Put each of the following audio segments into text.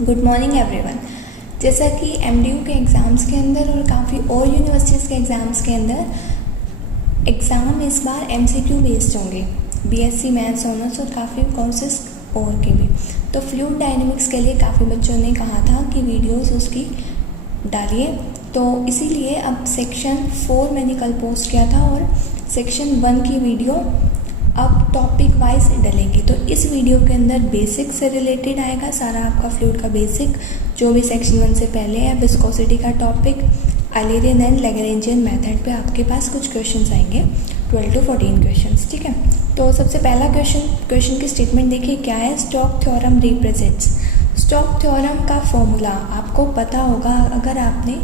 Good morning everyone. जैसा कि MDU के एग्ज़ाम्स के अंदर और काफ़ी और यूनिवर्सिटीज़ के एग्ज़ाम्स के अंदर एग्ज़ाम इस बार एमसीक्यू बेस्ड होंगे, बीएससी मैथ्स ऑनर्स और काफ़ी कोर्सेस और के भी। तो फ्लूइड डायनेमिक्स के लिए काफ़ी बच्चों ने कहा था कि वीडियोस उसकी डालिए, तो इसीलिए अब सेक्शन 4 मैंने कल पोस्ट किया था और सेक्शन 1 की वीडियो अब टॉपिक वाइज डलेंगी। तो इस वीडियो के अंदर बेसिक से रिलेटेड आएगा सारा आपका फ्लूइड का बेसिक, जो भी सेक्शन 1 से पहले है। विस्कोसिटी का टॉपिक, आइलेरियन एंड लैग्रेंजियन मेथड पे आपके पास कुछ क्वेश्चंस आएंगे, 12 to 14 क्वेश्चंस, ठीक है। तो सबसे पहला क्वेश्चन की स्टेटमेंट देखिए क्या है। Stokes theorem represents. Stokes theorem का फॉर्मूला आपको पता होगा, अगर आपने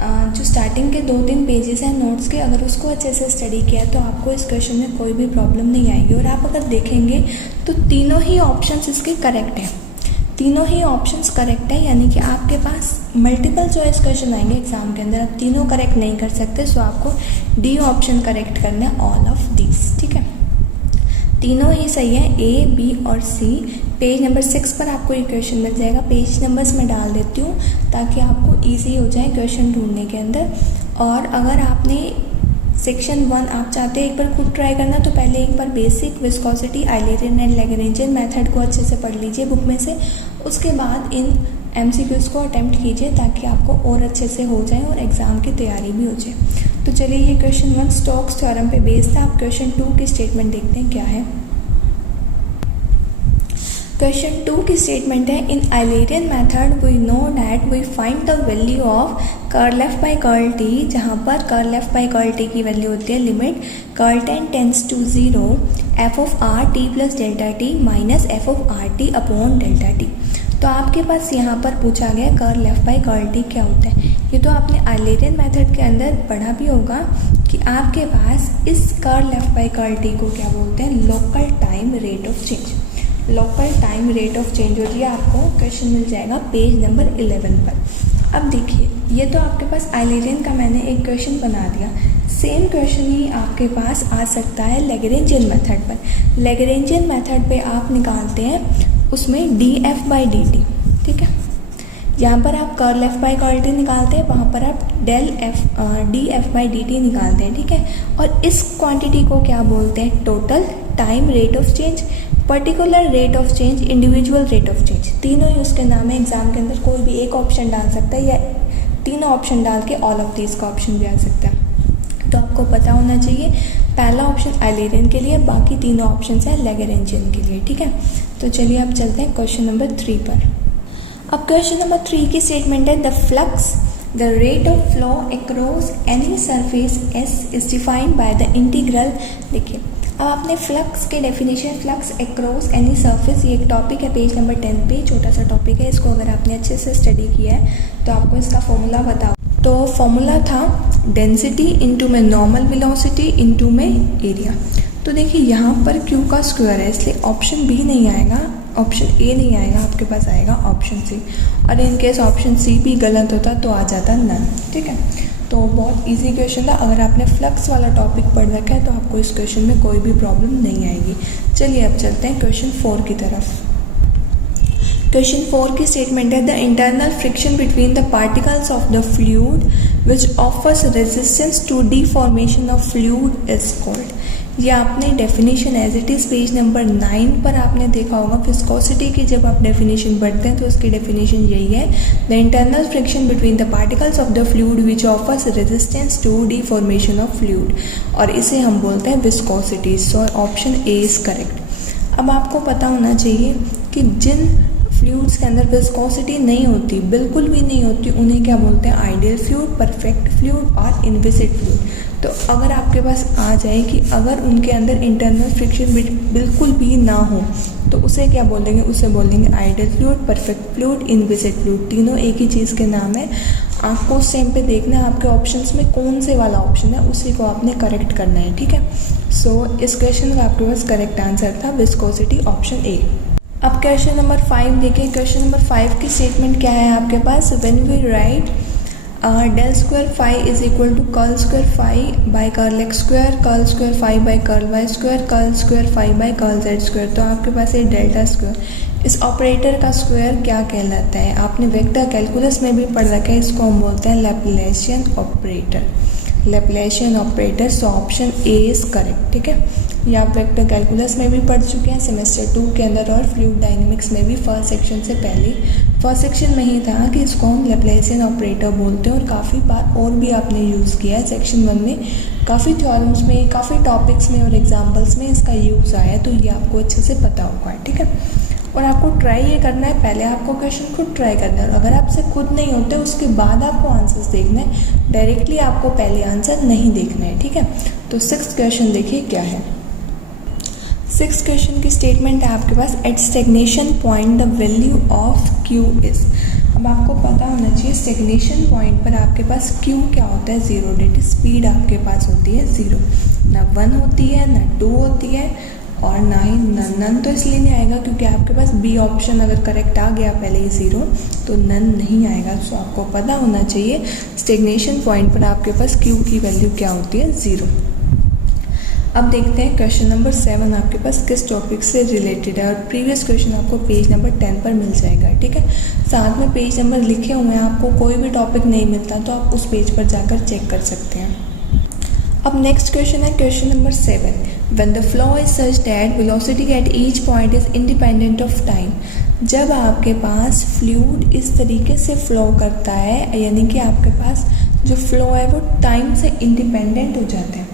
जो स्टार्टिंग के 2-3 पेजेस हैं नोट्स के, अगर उसको अच्छे से स्टडी किया तो आपको इस क्वेश्चन में कोई भी प्रॉब्लम नहीं आएगी। और आप अगर देखेंगे तो तीनों ही ऑप्शंस इसके करेक्ट हैं, तीनों ही ऑप्शंस करेक्ट है, यानी कि आपके पास मल्टीपल चॉइस क्वेश्चन आएंगे एग्जाम के अंदर। आप तीनों करेक्ट नहीं कर सकते, सो आपको डी ऑप्शन करेक्ट करना है, ऑल ऑफ दिस, ठीक है। तीनों ही सही है, ए, बी और सी। पेज नंबर 6 पर आपको ये क्वेश्चन मिल जाएगा। पेज नंबर्स मैं डाल देती हूँ ताकि आपको इजी हो जाए क्वेश्चन ढूंढने के अंदर। और अगर आपने सेक्शन 1 आप चाहते हैं एक बार खुद ट्राई करना, तो पहले एक बार basic viscosity, Eulerian and Lagrangian method को अच्छे से पढ़ लीजिए बुक में से। उसके बाद इन एमसीक्यूज़ को अटेम्प्ट कीजिए ताकि आपको और अच्छे से हो जाए और एग्ज़ाम की तैयारी भी हो जाए। तो चलिए, ये क्वेश्चन 1 स्टोक्स थ्योरम पे बेस्ड था। आप क्वेश्चन 2 की स्टेटमेंट देखते हैं क्या है। क्वेश्चन 2 की स्टेटमेंट है, in Eulerian method we know that we find the value of curl F by curl T, जहाँ पर curl F by curl T की वैल्यू होती है limit curl tends to 0 F of R T plus delta T minus F of R T upon delta T. तो आपके पास यहाँ पर पूछा गया curl F by curl T क्या होता है। ये तो आपने आइलेरियन मेथड के अंदर पढ़ा भी होगा कि आपके पास इस curl F by curl T को क्या बोलते हैं, local time rate of change. Local time rate of change होती है, आपको क्वेश्चन मिल जाएगा पेज नंबर 11 पर। अब देखिए, ये तो आपके पास आइलेरियन का मैंने एक क्वेश्चन बना दिया। सेम क्वेश्चन ही आपके पास आ सकता है लैग्रेंजियन मेथड पर। लैग्रेंजियन मेथड पे आप निकालते हैं उसमें D F by D T, ठीक है। यहाँ पर आप curl F by curl T निकालते हैं, वहाँ पर आप D F by D T निकालते हैं, ठीक है। और इस क्वांटिटी को क्या बोलते हैं, total time rate of change, particular rate of change, individual rate of change. तीनों ही उसके नाम है। एग्जाम के अंदर कोई भी एक ऑप्शन डाल सकता है या तीनों ऑप्शन डाल के ऑल ऑफ दिस का ऑप्शन भी आ सकता है। तो आपको पता होना चाहिए, पहला ऑप्शन आइलेरियन के लिए, बाकी तीनों ऑप्शन है लैग्रेंजियन के लिए, ठीक है। तो चलिए अब चलते हैं क्वेश्चन नंबर 3 पर। अब क्वेश्चन नंबर 3 की स्टेटमेंट है, the flux the rate of flow across any surface S is defined by the integral. देखिए, अब आपने फ्लक्स के definition, flux across any surface, ये एक टॉपिक है पेज नंबर 10 पे, छोटा सा टॉपिक है। इसको अगर आपने अच्छे से स्टडी किया है तो आपको इसका फॉर्मूला बताओ। तो फॉर्मूला था डेंसिटी इंटू में नॉर्मल वेलोसिटी इंटू में एरिया। तो देखिए, यहाँ पर क्यू का स्क्वायर है, इसलिए ऑप्शन बी नहीं आएगा, ऑप्शन ए नहीं आएगा, आपके पास आएगा ऑप्शन सी। और इन केस ऑप्शन सी भी गलत होता तो आ जाता नन, ठीक है। तो बहुत इजी क्वेश्चन था। अगर आपने फ्लक्स वाला टॉपिक पढ़ रखा है तो आपको इस क्वेश्चन में कोई भी प्रॉब्लम नहीं आएगी। चलिए अब चलते हैं क्वेश्चन 4 की तरफ। क्वेश्चन 4 की स्टेटमेंट है, the internal friction between the particles of the fluid which offers resistance to deformation of fluid is called. ये आपने definition as it is page number 9 पर आपने देखा होगा। विस्कोसिटी की जब आप डेफिनेशन पढ़ते हैं तो उसकी डेफिनेशन यही है, the internal friction between the particles of the fluid which offers resistance to deformation of fluid, और इसे हम बोलते हैं viscosity. So option A is correct. अब आपको पता होना चाहिए कि जिन फ्लूइड्स के अंदर विस्कोसिटी नहीं होती, बिल्कुल भी नहीं होती, उन्हें क्या बोलते हैं, आइडियल फ्लूइड, परफेक्ट फ्लूइड और इनविसिड फ्लूइड। तो अगर आपके पास आ जाए कि अगर उनके अंदर इंटरनल फ्रिक्शन बिल्कुल भी ना हो तो उसे क्या बोलेंगे, उसे बोलेंगे ideal fluid, perfect fluid, inviscid fluid. तीनों एक ही चीज़ के नाम है। आपको उस टाइम पे देखना है आपके ऑप्शंस में कौन से वाला ऑप्शन है, उसी को आपने करेक्ट करना है, ठीक है। सो इस क्वेश्चन का आपके पास करेक्ट आंसर था विस्कोसिटी, ऑप्शन ए। अब क्वेश्चन नंबर 5 देखिए। क्वेश्चन नंबर 5 की स्टेटमेंट क्या है आपके पास, when we write del square phi is equal to curl square phi by curl x square, curl square phi by curl y square, curl square phi by curl z square। तो आपके पास ये delta square, इस operator का square क्या कहलाता है? आपने vector calculus में भी पढ़ रखा है, इसको हम बोलते हैं Laplacian operator. Laplacian operator, so option A is correct. ठीक है, ये आप वेक्टर कैलकुलस में भी पढ़ चुके हैं सेमेस्टर 2 के अंदर, और फ्लूइड डायनेमिक्स में भी फर्स्ट सेक्शन से पहले, फर्स्ट सेक्शन में ही था कि इसको हम लैप्लासियन ऑपरेटर बोलते हैं, और काफ़ी बार और भी आपने यूज़ किया है। सेक्शन 1 में काफ़ी थ्योरम्स में, काफ़ी टॉपिक्स में और एग्जाम्पल्स में इसका यूज़ आया है, तो ये आपको अच्छे से पता होगा। ठीक है, और आपको ट्राई ये करना है, पहले आपको क्वेश्चन खुद ट्राई करना है, और अगर आपसे खुद नहीं होते उसके बाद आपको आंसर्स देखना है, डायरेक्टली आपको पहले आंसर नहीं देखना है। ठीक है, तो 6th क्वेश्चन देखिए क्या है। 6th क्वेश्चन की स्टेटमेंट है आपके पास, at stagnation point the value of Q is. अब आपको पता होना चाहिए स्टेग्नेशन पॉइंट पर आपके पास क्यू क्या होता है, 0, डेट स्पीड आपके पास होती है 0, ना 1 होती है ना 2 होती है, और ना ही नन तो इसलिए नहीं आएगा क्योंकि आपके पास बी ऑप्शन अगर करेक्ट आ गया पहले ही 0 तो नन नहीं आएगा। सो आपको पता होना चाहिए स्टेग्नेशन पॉइंट पर आपके पास क्यू की वैल्यू क्या होती है, 0। अब देखते हैं क्वेश्चन नंबर 7 आपके पास किस टॉपिक से रिलेटेड है, और प्रीवियस क्वेश्चन आपको पेज नंबर 10 पर मिल जाएगा। ठीक है, साथ में पेज नंबर लिखे हुए हैं, आपको कोई भी टॉपिक नहीं मिलता तो आप उस पेज पर जाकर चेक कर सकते हैं। अब नेक्स्ट क्वेश्चन है question number 7, when the flow is such that velocity at each point is independent of time. जब आपके पास फ्लूइड इस तरीके से फ्लो करता है, यानी कि आपके पास जो फ्लो है वो टाइम से इंडिपेंडेंट हो जाते हैं,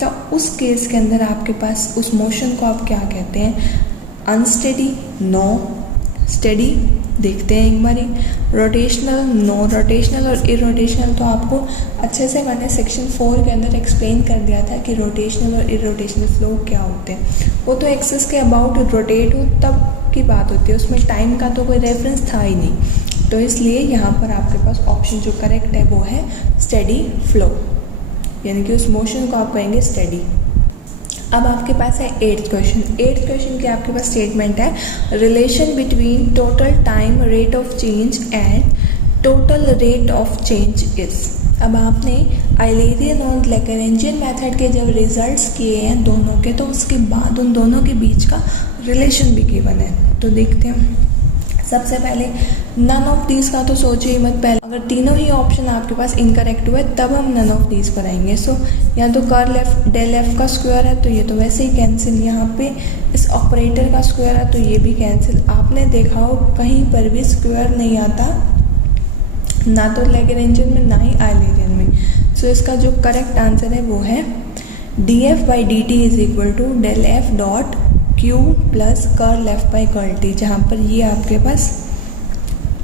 तो उस केस के अंदर आपके पास उस मोशन को आप क्या कहते हैं, अनस्टेडी, नो, स्टेडी, देखते हैं एक बारी, रोटेशनल, नो रोटेशनल, और इरोटेशनल तो आपको अच्छे से मैंने सेक्शन 4 के अंदर एक्सप्लेन कर दिया था कि रोटेशनल और इरोटेशनल फ्लो क्या होते हैं। वो तो एक्सिस के अबाउट रोटेट हो तब की बात होती है, उसमें टाइम का तो कोई रेफरेंस था ही नहीं, तो इसलिए यहाँ पर आपके पास ऑप्शन जो करेक्ट है वो है स्टेडी फ्लो, यानी कि उस मोशन को आप कहेंगे स्टेडी। अब आपके पास है 8th क्वेश्चन। 8th क्वेश्चन की आपके पास स्टेटमेंट है, relation between total time rate of change and total rate of change is. अब आपने आइलेरियन और लैग्रेंजियन मेथड के जब रिजल्ट्स किए हैं दोनों के, तो उसके बाद उन दोनों के बीच का रिलेशन भी गिवन है, तो देखते हैं। सबसे पहले नन ऑफ दीज का तो सोचे ही मत, पहले अगर तीनों ही ऑप्शन आपके पास इनकरेक्ट हुए तब हम नन ऑफ दीज पर आएंगे। सो यहाँ तो कर्ल एफ डेल एफ का स्क्वायर है तो ये तो वैसे ही कैंसिल, यहाँ पे इस ऑपरेटर का स्क्वायर है तो ये भी कैंसिल। आपने देखा हो कहीं पर भी स्क्वायर नहीं आता, ना तो लैग्रेंजियन में ना ही आइलेरियन में। सो इसका जो करेक्ट आंसर है वो है D F by D T is equal to del F dot Q plus curl F by curl T, जहाँ पर ये आपके पास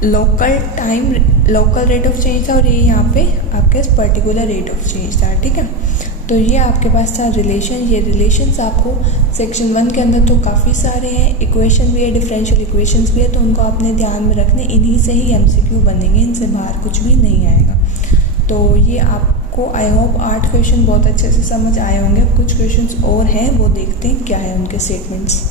local time, local rate of change था, और ये यहाँ पे आपके पर्टिकुलर रेट ऑफ चेंज था। ठीक है, तो ये आपके पास था रिलेशन। ये रिलेशंस आपको सेक्शन 1 के अंदर तो काफ़ी सारे हैं, इक्वेशन भी है, डिफरेंशियल इक्वेशंस भी है, तो उनको आपने ध्यान में रखने, इन्हीं से ही एमसीक्यू बनेंगे, इनसे बाहर कुछ भी नहीं आएगा। तो ये आपको आई होप 8 क्वेश्चन बहुत अच्छे से समझ आए होंगे। कुछ क्वेश्चंस और हैं वो देखते हैं क्या है उनके स्टेटमेंट्स।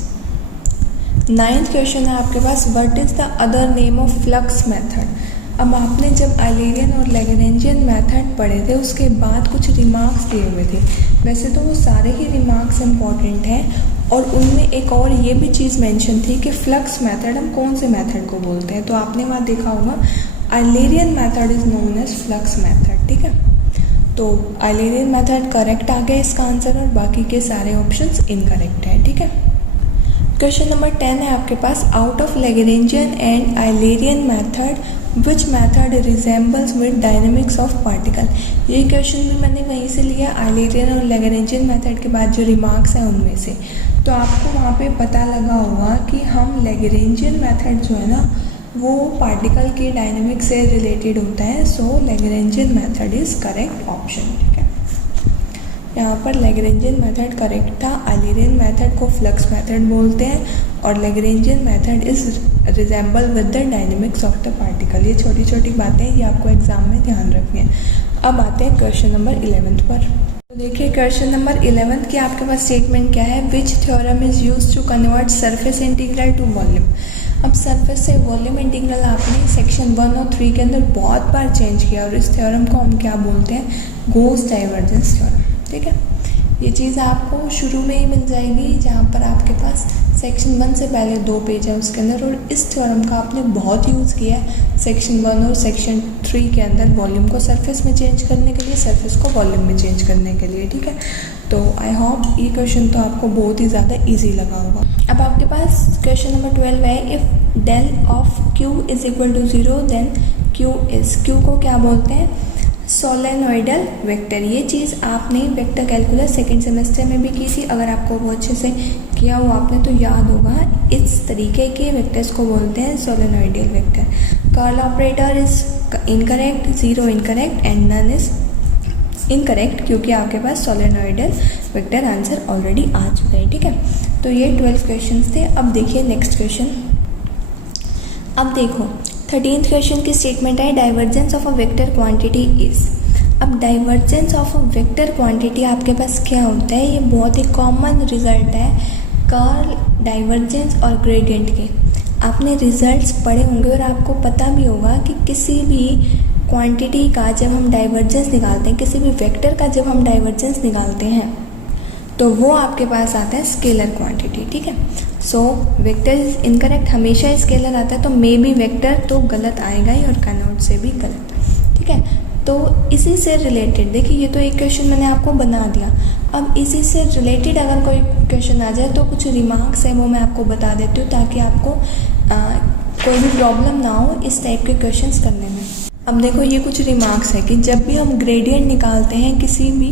9th क्वेश्चन है आपके पास, what is the other name of flux method. अब आपने जब आइलेरियन और लैग्रेंजियन मेथड पढ़े थे उसके बाद कुछ रिमार्क्स दिए हुए थे, वैसे तो वो सारे ही रिमार्क्स इम्पॉर्टेंट हैं, और उनमें एक और ये भी चीज़ मेंशन थी कि फ्लक्स मेथड हम कौन से मेथड को बोलते हैं। तो आपने वहाँ देखा होगा Eulerian method is known as flux method. ठीक है, तो आइलेरियन मेथड करेक्ट आ गया इसका आंसर, और बाकी के सारे ऑप्शंस इनकरेक्ट हैं। ठीक है, क्वेश्चन नंबर 10 है आपके पास, out of Lagrangian and Eulerian method which method resembles with dynamics of particle. ये क्वेश्चन भी मैंने वहीं से लिया, आइलेरियन और लैग्रेंजियन मेथड के बाद जो रिमार्क्स हैं उनमें से। तो आपको वहाँ पे पता लगा होगा कि हम लैग्रेंजियन मेथड जो है ना वो पार्टिकल की डायनेमिक्स से रिलेटेड होता है। So Lagrangian method is correct option. ठीक है, यहाँ पर लैग्रेंजियन मेथड करेक्ट था। आइलेरियन मेथड को फ्लक्स मेथड बोलते हैं, और Lagrangian method is resemble with the dynamics of the particle. ये छोटी छोटी बातें ये आपको एग्जाम में ध्यान रखनी है। अब आते हैं क्वेश्चन नंबर 11 पर। तो देखिए क्वेश्चन नंबर 11 की आपके पास स्टेटमेंट क्या है, which theorem is use to convert surface integral to volume. अब सरफेस से वॉल्यूम इंटीग्रल आपने सेक्शन 1 और 3 के अंदर बहुत बार चेंज किया, और इस थ्योरम को हम क्या बोलते हैं, गॉस डाइवर्जेंस थ्योरम। ठीक है, ये चीज़ आपको शुरू में ही मिल जाएगी जहाँ पर आपके पास सेक्शन 1 से पहले 2 पेज है उसके अंदर, और इस थ्योरम का आपने बहुत यूज़ किया है सेक्शन 1 और सेक्शन 3 के अंदर, वॉल्यूम को सरफेस में चेंज करने के लिए, सरफेस को वॉल्यूम में चेंज करने के लिए, ठीक है। तो आई होप ये क्वेश्चन तो आपको बहुत ही ज़्यादा ईजी लगा होगा। अब आपके पास क्वेश्चन नंबर 12 है, if del of Q is equal to 0 then q is, q को क्या बोलते हैं, सोलेनोइडल वेक्टर। ये चीज़ आपने वेक्टर कैलकुलस सेकंड सेमेस्टर में भी की थी, अगर आपको वो अच्छे से किया हो आपने तो याद होगा। इस तरीके के वेक्टर्स को बोलते हैं solenoidal vector. Curl operator is incorrect, 0 incorrect and none is incorrect, क्योंकि आपके पास सोलेनोइडल वेक्टर आंसर ऑलरेडी आ चुका है, ठीक है। तो ये 12 क्वेश्चन थे। अब देखिए नेक्स्ट क्वेश्चन। अब देखो 13th क्वेश्चन की स्टेटमेंट है, divergence of a vector quantity is. अब divergence of a vector quantity आपके पास क्या होता है, ये बहुत ही कॉमन रिजल्ट है कर्ल, डाइवर्जेंस और ग्रेडियंट के। आपने रिजल्ट्स पढ़े होंगे और आपको पता भी होगा कि किसी भी क्वांटिटी का जब हम डाइवर्जेंस निकालते हैं, किसी भी वेक्टर का जब हम डाइवर्जेंस निकालते हैं तो वो आपके पास आता है स्केलर क्वांटिटी, ठीक है। सो वेक्टर इज इनकरेक्ट, हमेशा स्केलर आता है, तो मे बी वेक्टर तो गलत आएगा ही और कैनॉट से भी गलत, ठीक है। तो इसी से रिलेटेड देखिए, ये तो एक क्वेश्चन मैंने आपको बना दिया। अब इसी से रिलेटेड अगर कोई क्वेश्चन आ जाए तो कुछ रिमार्क्स है वो मैं आपको बता देती हूँ, ताकि आपको कोई भी प्रॉब्लम ना हो इस टाइप के क्वेश्चंस करने में। अब देखो ये कुछ रिमार्क्स है कि जब भी हम ग्रेडियंट निकालते हैं, किसी भी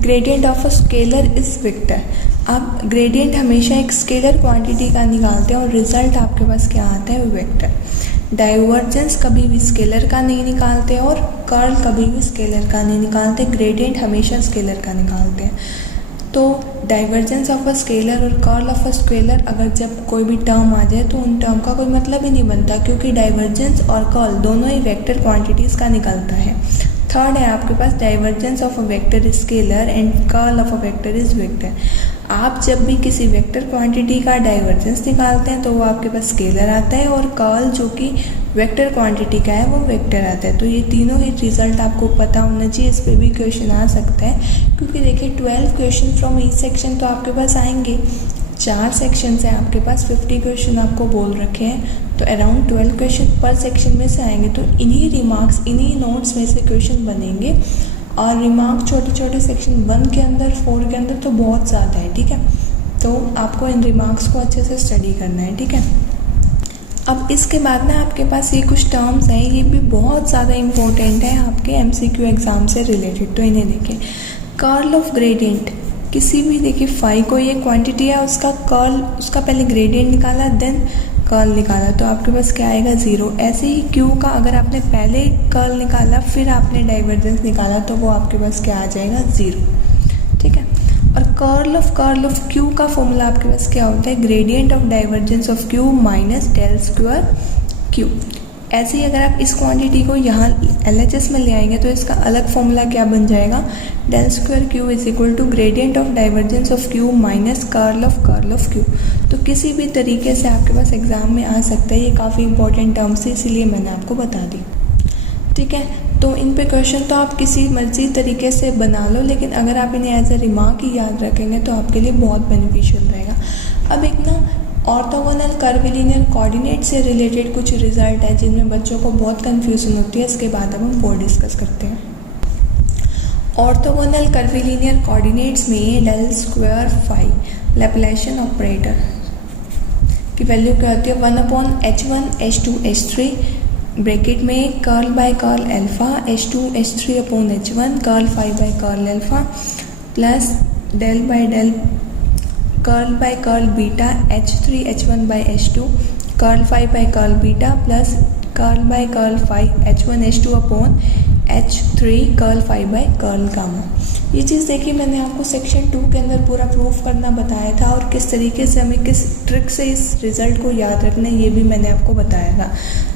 gradient of a scalar is vector, आप ग्रेडियंट हमेशा एक स्केलर क्वांटिटी का निकालते हैं और रिजल्ट आपके पास क्या आता है, वेक्टर। डाइवर्जेंस कभी भी स्केलर का नहीं निकालते और कर्ल कभी भी स्केलर का नहीं निकालते, ग्रेडियंट हमेशा स्केलर का निकालते हैं। तो डाइवर्जेंस ऑफ अ स्केलर और कर्ल ऑफ अ स्केलर अगर जब कोई भी टर्म आ जाए तो उन टर्म का कोई मतलब ही नहीं बनता, क्योंकि डाइवर्जेंस और कर्ल दोनों ही वेक्टर क्वांटिटीज़ का निकलता है। थर्ड है आपके पास divergence of a vector is scalar and curl of a vector is vector. आप जब भी किसी वेक्टर क्वांटिटी का डाइवर्जेंस निकालते हैं तो वो आपके पास स्केलर आता है, और कर्ल जो कि वेक्टर क्वांटिटी का है वो वेक्टर आता है। तो ये तीनों ही रिजल्ट आपको पता होना चाहिए, इस पर भी क्वेश्चन आ सकता है, क्योंकि देखिए 12 क्वेश्चन फ्रॉम ईच सेक्शन तो आपके पास आएंगे। 4 सेक्शन हैं आपके पास, 50 क्वेश्चन आपको बोल रखे हैं, तो अराउंड 12 क्वेश्चन पर सेक्शन में से आएंगे। तो इन्हीं रिमार्क्स, इन्हीं नोट्स में से क्वेश्चन बनेंगे, और रिमार्क छोटे छोटे सेक्शन 1 के अंदर, 4 के अंदर तो बहुत ज़्यादा है, ठीक है। तो आपको इन रिमार्क्स को अच्छे से स्टडी करना है, ठीक है। अब इसके बाद ना आपके पास ये कुछ टर्म्स हैं, ये भी बहुत ज़्यादा इम्पोर्टेंट है आपके MCQ एग्ज़ाम से रिलेटेड, तो इन्हें देखें। कर्ल ऑफ ग्रेडियंट, किसी भी देखिए फाई कोई एक क्वांटिटी है, उसका कर्ल, उसका पहले ग्रेडियंट निकाला देन कर्ल निकाला, तो आपके पास क्या आएगा, 0। ऐसे ही क्यू का अगर आपने पहले कर्ल निकाला फिर आपने डाइवर्जेंस निकाला तो वो आपके पास क्या आ जाएगा, 0, ठीक है। और कर्ल ऑफ क्यू का फॉर्मूला आपके पास क्या होता है, gradient of divergence of q minus del square q. ऐसे ही अगर आप इस क्वांटिटी को यहाँ LHS में ले आएंगे तो इसका अलग फॉर्मूला क्या बन जाएगा, del square q is equal to gradient of divergence of q minus curl of q. तो किसी भी तरीके से आपके पास एग्जाम में आ सकता है, ये काफ़ी इंपॉर्टेंट टर्म्स है इसीलिए मैंने आपको बता दी, ठीक है। तो इन पे क्वेश्चन तो आप किसी मर्जी तरीके से बना लो, लेकिन अगर आप इन्हें एज ए रिमार्क ही याद रखेंगे तो आपके लिए बहुत बेनिफिशियल रहेगा। अब एक ना ऑर्थोगोनल कर्विलिनियर कोऑर्डिनेट से रिलेटेड कुछ रिजल्ट है जिनमें बच्चों को बहुत कन्फ्यूजन होती है, इसके बाद अब हम वो डिस्कस करते हैं। ऑर्थोगोनल कर्विलिनियर कोऑर्डिनेट्स में del square phi Laplacian operator की वैल्यू क्या होती है, 1/h1 h2 h3 ब्रैकेट में curl by curl alpha h2 h3 upon h1 curl phi by curl alpha plus del by del curl by curl beta h3 h1 by h2 curl phi by curl beta plus curl by curl phi h1 h2 upon h3 curl phi by curl gamma. ये चीज़ देखिए मैंने आपको section 2 के अंदर पूरा proof करना बताया था, और किस तरीके से हमें किस ट्रिक से इस रिज़ल्ट को याद रखना है ये भी मैंने आपको बताया था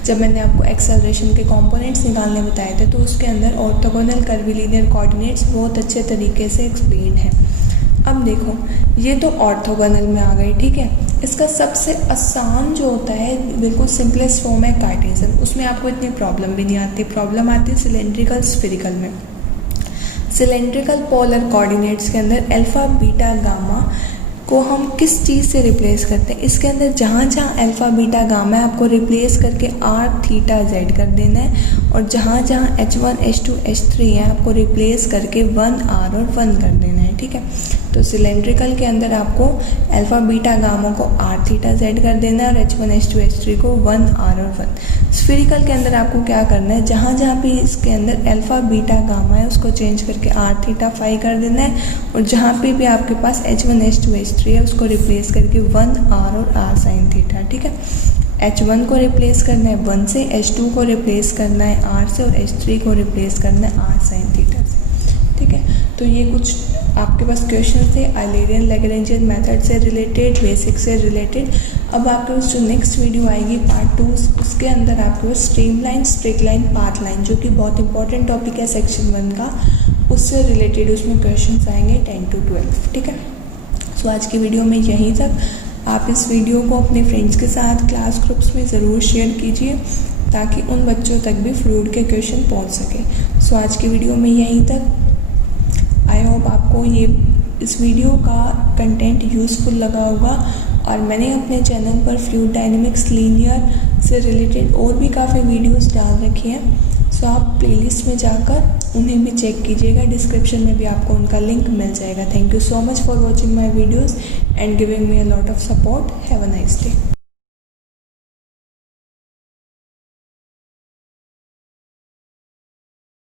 जब मैंने आपको एक्सेलरेशन के कंपोनेंट्स निकालने बताए थे। तो उसके अंदर ऑर्थोगोनल कर्विलिनियर कोऑर्डिनेट्स बहुत अच्छे तरीके से एक्सप्लेन है। अब देखो ये तो ऑर्थोगोनल में आ गई, ठीक है। इसका सबसे आसान जो होता है बिल्कुल सिंपलेस्ट फॉर्म है कार्टेशियन, उसमें आपको इतनी प्रॉब्लम भी नहीं आती। प्रॉब्लम आती है सिलेंड्रिकल स्फेरिकल में। सिलेंड्रिकल पोलर कोऑर्डिनेट्स के अंदर अल्फा बीटा गामा को हम किस चीज़ से रिप्लेस करते हैं, इसके अंदर जहाँ जहाँ अल्फ़ा बीटा गामा है आपको रिप्लेस करके आर थीटा जेड कर देना है, और जहाँ जहाँ H1 H2 H3 है आपको रिप्लेस करके 1 R और 1 कर देना है, ठीक है। तो सिलेंड्रिकल के अंदर आपको अल्फ़ा बीटा गामा को आर थीटा जेड कर देना है और H1 H2 H3 को 1 R और 1। स्फीरिकल के अंदर आपको क्या करना है, जहाँ जहाँ भी इसके अंदर अल्फ़ा बीटा गामा है उसको चेंज करके आर थीटा फाई कर देना है, और जहाँ पे भी आपके पास H1 H2 H3 है उसको रिप्लेस करके 1 R और R साइन थीटा, ठीक है। H1 को रिप्लेस करना है 1 से, H2 को रिप्लेस करना है R से, और H3 को रिप्लेस करना है R साइन थीटा से, ठीक है। तो ये कुछ आपके पास क्वेश्चन थे आइलेरियन लैग्रेंजियन मेथड से रिलेटेड, बेसिक से रिलेटेड। अब आपके पास जो नेक्स्ट वीडियो आएगी पार्ट 2, उसके अंदर आपके पास streamline, streak line, path line, जो कि बहुत इंपॉर्टेंट टॉपिक है सेक्शन 1 का, उससे रिलेटेड उसमें क्वेश्चन आएंगे 10 to 12, ठीक है। सो आज की वीडियो में यहीं तक। आप इस वीडियो को अपने फ्रेंड्स के साथ क्लास ग्रुप्स में ज़रूर शेयर कीजिए ताकि उन बच्चों तक भी फ्लूइड के क्वेश्चन पहुंच सके। सो आज की वीडियो में यहीं तक। आई होप आपको ये इस वीडियो का कंटेंट यूज़फुल लगा होगा, और मैंने अपने चैनल पर फ्लूइड डायनेमिक्स लीनियर से रिलेटेड और भी काफ़ी वीडियोस डाल रखी हैं। सो आप प्लेलिस्ट में जाकर उन्हें भी चेक कीजिएगा, डिस्क्रिप्शन में भी आपको उनका लिंक मिल जाएगा। Thank you so much for watching my videos and giving me a lot of support. Have a nice day.